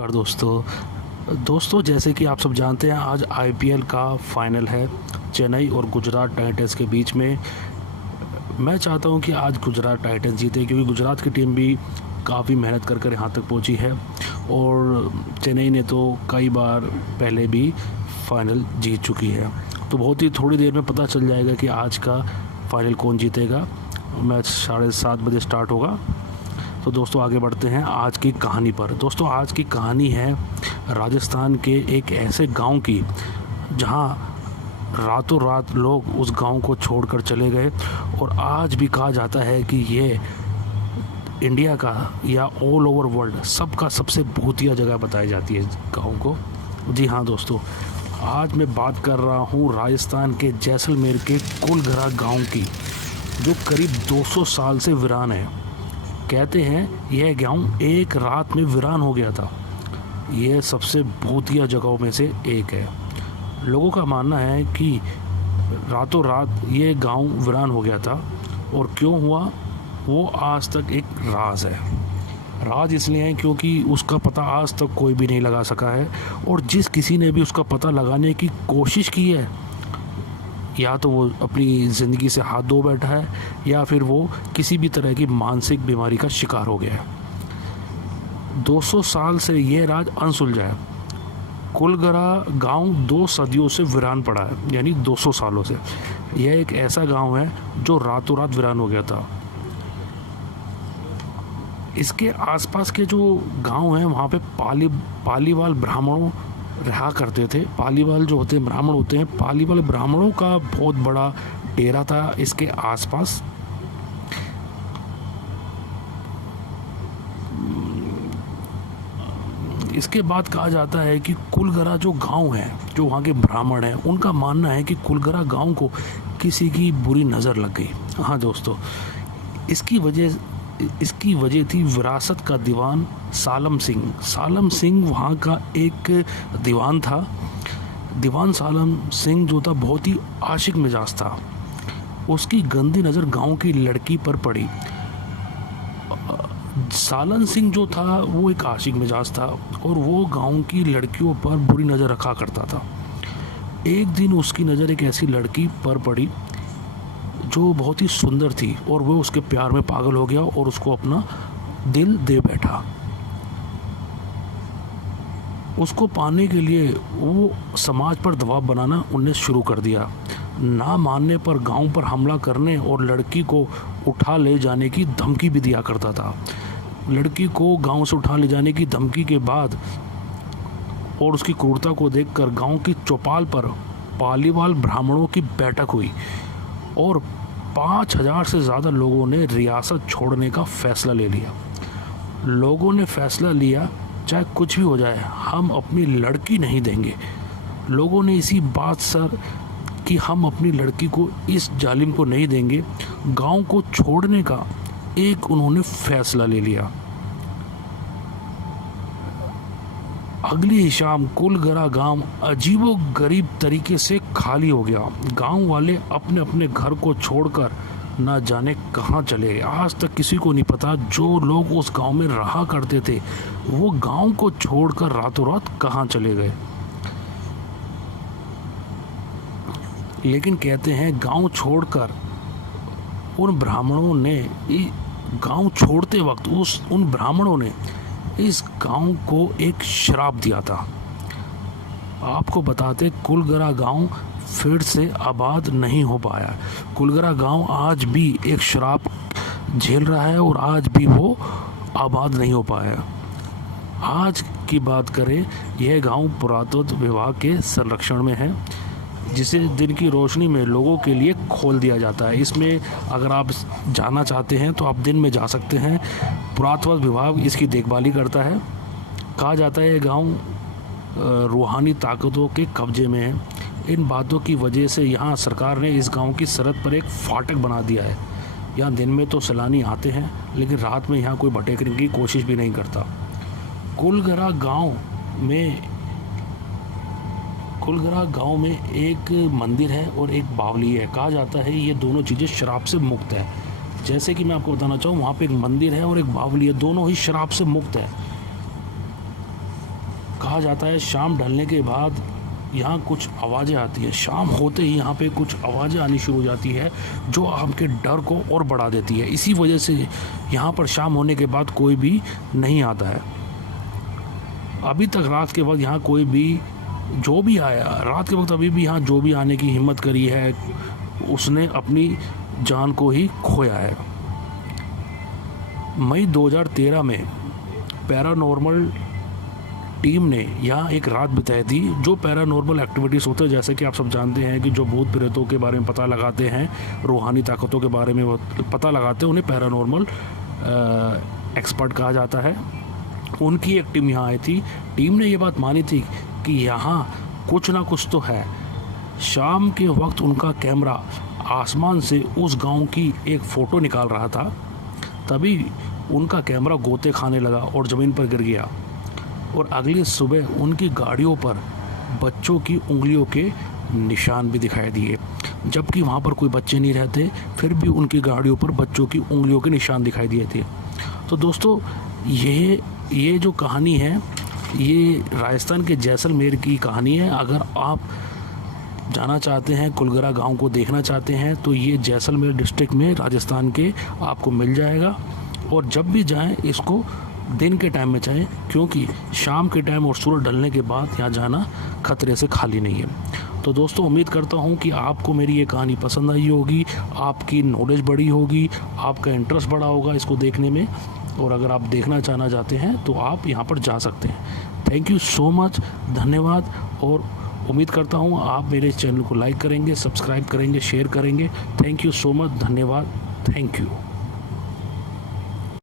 नमस्कार दोस्तों जैसे कि आप सब जानते हैं आज आईपीएल का फाइनल है चेन्नई और गुजरात टाइटंस के बीच में। मैं चाहता हूं कि आज गुजरात टाइटंस जीते क्योंकि गुजरात की टीम भी काफ़ी मेहनत कर यहाँ तक पहुंची है और चेन्नई ने तो कई बार पहले भी फाइनल जीत चुकी है। तो बहुत ही थोड़ी देर में पता चल जाएगा कि आज का फाइनल कौन जीतेगा। मैच 7:30 बजे स्टार्ट होगा। तो दोस्तों आगे बढ़ते हैं आज की कहानी पर। दोस्तों आज की कहानी है राजस्थान के एक ऐसे गांव की जहां रातों रात लोग उस गांव को छोड़कर चले गए और आज भी कहा जाता है कि ये इंडिया का या ऑल ओवर वर्ल्ड सबका सबसे भूतिया जगह बताई जाती है गांव को। जी हाँ दोस्तों, आज मैं बात कर रहा हूँ राजस्थान के जैसलमेर के कुलघरा गांव की, जो करीब 200 साल से वीरान है। कहते हैं यह गांव एक रात में वीरान हो गया था। यह सबसे भूतिया जगहों में से एक है। लोगों का मानना है कि रातों रात ये गांव वीरान हो गया था और क्यों हुआ वो आज तक एक राज है। राज इसलिए है क्योंकि उसका पता आज तक कोई भी नहीं लगा सका है और जिस किसी ने भी उसका पता लगाने की कोशिश की है या तो वो अपनी ज़िंदगी से हाथ धो बैठा है या फिर वो किसी भी तरह की मानसिक बीमारी का शिकार हो गया है। 200 साल से यह राज अनसुलझा है। कुलघरा गांव 2 सदियों से वीरान पड़ा है, यानी 200 सालों से। यह एक ऐसा गांव है जो रातों रात वीरान हो गया था। इसके आसपास के जो गांव हैं वहाँ पे पालीवाल ब्राह्मणों रहा करते थे। पालीवाल जो होते हैं ब्राह्मण होते हैं, पालीवाल ब्राह्मणों का बहुत बड़ा डेरा था इसके आसपास। इसके बाद कहा जाता है कि कुलघरा जो गांव है, जो वहाँ के ब्राह्मण हैं, उनका मानना है कि कुलघरा गांव को किसी की बुरी नज़र लग गई। हाँ दोस्तों, इसकी वजह थी विरासत का दीवान सालम सिंह। सालम सिंह वहाँ का एक दीवान था। दीवान सालम सिंह जो था बहुत ही आशिक मिजाज था। उसकी गंदी नज़र गांव की लड़की पर पड़ी। सालन सिंह जो था वो एक आशिक मिजाज था और वो गांव की लड़कियों पर बुरी नज़र रखा करता था। एक दिन उसकी नज़र एक ऐसी लड़की पर पड़ी जो बहुत ही सुंदर थी और वो उसके प्यार में पागल हो गया और उसको अपना दिल दे बैठा। उसको पाने के लिए वो समाज पर दबाव बनाना उन्हें शुरू कर दिया। ना मानने पर गांव पर हमला करने और लड़की को उठा ले जाने की धमकी भी दिया करता था। लड़की को गांव से उठा ले जाने की धमकी के बाद और उसकी क्रूरता को देखकर गांव की चौपाल पर पालीवाल ब्राह्मणों की बैठक हुई और 5000 से ज़्यादा लोगों ने रियासत छोड़ने का फ़ैसला ले लिया। लोगों ने फ़ैसला लिया चाहे कुछ भी हो जाए हम अपनी लड़की नहीं देंगे। लोगों ने इसी बात सर कि हम अपनी लड़की को इस जालिम को नहीं देंगे, गांव को छोड़ने का एक उन्होंने फ़ैसला ले लिया। अगली ही शाम कुलघरा गांव अजीबोगरीब तरीके से खाली हो गया। गांव वाले अपने अपने घर को छोड़कर ना जाने कहां चले गए। आज तक किसी को नहीं पता जो लोग उस गांव में रहा करते थे वो गांव को छोड़कर रातों रात कहां चले गए। लेकिन कहते हैं गांव छोड़कर उन ब्राह्मणों ने गांव छोड़ते वक्त उन ब्राह्मणों ने इस गांव को एक श्राप दिया था। आपको बताते कुलघरा गांव फिर से आबाद नहीं हो पाया। कुलघरा गांव आज भी एक श्राप झेल रहा है और आज भी वो आबाद नहीं हो पाया। आज की बात करें, यह गांव पुरातत्व विभाग के संरक्षण में है, जिसे दिन की रोशनी में लोगों के लिए खोल दिया जाता है। इसमें अगर आप जाना चाहते हैं तो आप दिन में जा सकते हैं। पुरातत्व विभाग इसकी देखभाली करता है। कहा जाता है ये गांव रूहानी ताकतों के कब्जे में है। इन बातों की वजह से यहाँ सरकार ने इस गांव की सरहद पर एक फाटक बना दिया है। यहाँ दिन में तो सैलानी आते हैं लेकिन रात में यहाँ कोई भटकने की कोशिश भी नहीं करता। कुलघरा गांव में एक मंदिर है और एक बावली है। कहा जाता है ये दोनों चीज़ें शराब से मुक्त है। जैसे कि मैं आपको बताना चाहूँ, वहाँ पे एक मंदिर है और एक बावली है, दोनों ही शराब से मुक्त है। कहा जाता है शाम ढलने के बाद यहाँ कुछ आवाज़ें आती हैं। शाम होते ही यहाँ पे कुछ आवाज़ें आनी शुरू हो जाती है जो आपके डर को और बढ़ा देती है। इसी वजह से यहाँ पर शाम होने के बाद कोई भी नहीं आता है। अभी तक रात के वक्त यहाँ कोई भी जो भी आया रात के वक्त अभी भी यहाँ जो भी आने की हिम्मत करी है उसने अपनी जान को ही खोया है। मई 2013 में पैरानॉर्मल टीम ने यहाँ एक रात बिताई थी। जो पैरानॉर्मल एक्टिविटीज़ होते हैं, जैसे कि आप सब जानते हैं कि जो भूत प्रेतों के बारे में पता लगाते हैं, रूहानी ताकतों के बारे में पता लगाते हैं, उन्हें पैरानॉर्मल एक्सपर्ट कहा जाता है। उनकी एक टीम यहाँ आई थी। टीम ने ये बात मानी थी कि यहाँ कुछ ना कुछ तो है। शाम के वक्त उनका कैमरा आसमान से उस गांव की एक फ़ोटो निकाल रहा था, तभी उनका कैमरा गोते खाने लगा और ज़मीन पर गिर गया। और अगली सुबह उनकी गाड़ियों पर बच्चों की उंगलियों के निशान भी दिखाई दिए, जबकि वहाँ पर कोई बच्चे नहीं रहते, फिर भी उनकी गाड़ियों पर बच्चों की उंगलियों के निशान दिखाई दिए थे। तो दोस्तों ये जो कहानी है ये राजस्थान के जैसलमेर की कहानी है। अगर आप जाना चाहते हैं, कुलगरा गांव को देखना चाहते हैं, तो ये जैसलमेर डिस्ट्रिक्ट में राजस्थान के आपको मिल जाएगा। और जब भी जाएं इसको दिन के टाइम में जाएं, क्योंकि शाम के टाइम और सूरज ढलने के बाद यहाँ जाना खतरे से खाली नहीं है। तो दोस्तों उम्मीद करता हूँ कि आपको मेरी ये कहानी पसंद आई होगी, आपकी नॉलेज बढ़ी होगी, आपका इंटरेस्ट बढ़ा होगा इसको देखने में। और अगर आप देखना चाहना चाहते हैं तो आप यहाँ पर जा सकते हैं। थैंक यू सो मच, धन्यवाद। और उम्मीद करता हूँ आप मेरे चैनल को लाइक करेंगे, सब्सक्राइब करेंगे, शेयर करेंगे। थैंक यू सो मच, धन्यवाद, थैंक यू।